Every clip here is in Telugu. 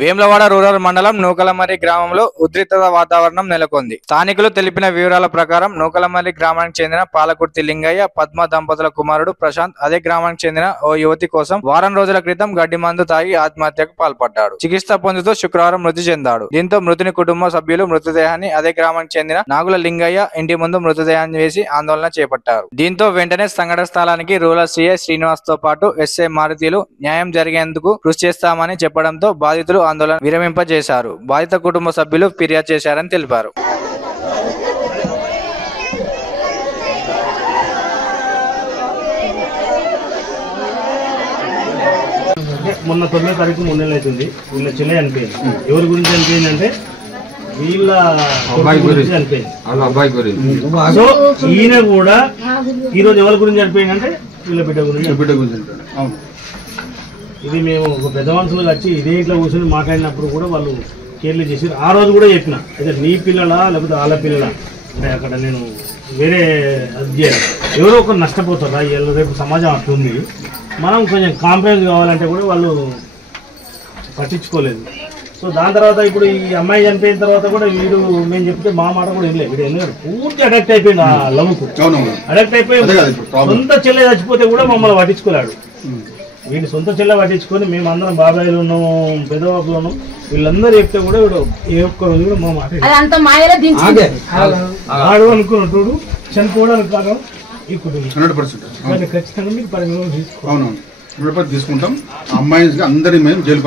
వేములవాడ రూరల్ మండలం నూకలమర్రి గ్రామంలో ఉద్రిక్తత వాతావరణం నెలకొంది. స్థానికులు తెలిపిన వివరాల ప్రకారం నూకలమర్రి గ్రామానికి చెందిన పాలకుర్తి లింగయ్య, పద్మ దంపతుల కుమారుడు ప్రశాంత్ అదే గ్రామానికి చెందిన ఓ యువతి కోసం వారం రోజుల క్రితం గడ్డి మందు తాగి ఆత్మహత్యకు పాల్పడ్డాడు. చికిత్స పొందుతూ శుక్రవారం మృతి చెందాడు. దీంతో మృతుని కుటుంబ సభ్యులు మృతదేహాన్ని అదే గ్రామానికి చెందిన నాగుల లింగయ్య ఇంటి ముందు మృతదేహాన్ని వేసి ఆందోళన చేపట్టారు. దీంతో వెంటనే సంఘటన స్థలానికి రూరల్ సిఐ శ్రీనివాస్ తో పాటు ఎస్ఐ మారుతీలు న్యాయం జరిగేందుకు కృషి చేస్తామని చెప్పడంతో బాధితులు ఆందోళన విరమింపజేశారు. బాధిత కుటుంబ సభ్యులు ఫిర్యాదు చేశారని తెలిపారు. మొన్న 9వ తారీఖు 3 నెలలు అవుతుంది. వీళ్ళ చెల్లె చనిపోయింది. ఎవరి గురించి చనిపోయింది అంటే వీళ్ళ అబ్బాయి గురించి చనిపోయింది. సో ఈయన కూడా ఈరోజు ఎవరి గురించి చనిపోయింది అంటే వీళ్ళ బిడ్డ గురించి. ఇది మేము ఒక పెద్ద మనుషులు వచ్చి ఇదే ఇంట్లో కూర్చొని మాట్లాడినప్పుడు కూడా వాళ్ళు కేర్లు చేసి ఆ రోజు కూడా చెప్పిన అయితే నీ పిల్లలా లేకపోతే వాళ్ళ పిల్లలా అంటే అక్కడ నేను వేరే ఎవరో ఒకరు నష్టపోతారా రేపు సమాజం అట్లుంది, మనం కొంచెం కాంప్రమైజ్ కావాలంటే కూడా వాళ్ళు పట్టించుకోలేదు. సో దాని తర్వాత ఇప్పుడు ఈ అమ్మాయి చనిపోయిన తర్వాత కూడా వీడు మేము చెప్తే మా మాట కూడా వెళ్ళలేదు. వీడు ఎందుకంటే పూర్తి అడక్ట్ అయిపోయింది ఆ లవ్కు. అడక్ట్ అయిపోయి సొంత చెల్లె చచ్చిపోతే కూడా మమ్మల్ని పట్టించుకోలేడు. వీడి సొంత చెల్లె పట్టించుకొని మేమందరం బాబాయిలు ఉన్నాము, పెద్దబాబులు ఉన్నాం, వీళ్ళందరూ చెప్తే కూడా వీడు ఏ ఒక్క రోజు కూడా మా మాట ఆడు అనుకున్నట్టు చనిపోవడానికి కారణం ఈ కుటుంబం. 100% ఖచ్చితంగా మీకు పరిగణలో తీసుకోవాలి. తీసుకుంటాం. అమ్మాయి అందరి మేము జైలు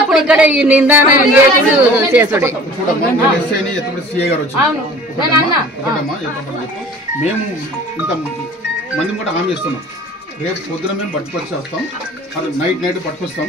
ఇప్పుడు ఇక్కడ ఈ నిందన సిఐ గారు వచ్చి మేము ఇంత మంది కూడా హామీ ఇస్తున్నాం. రేపు పొద్దున మేము పట్టుకొచ్చి వస్తాం, అది నైట్ పట్టుకొస్తాం.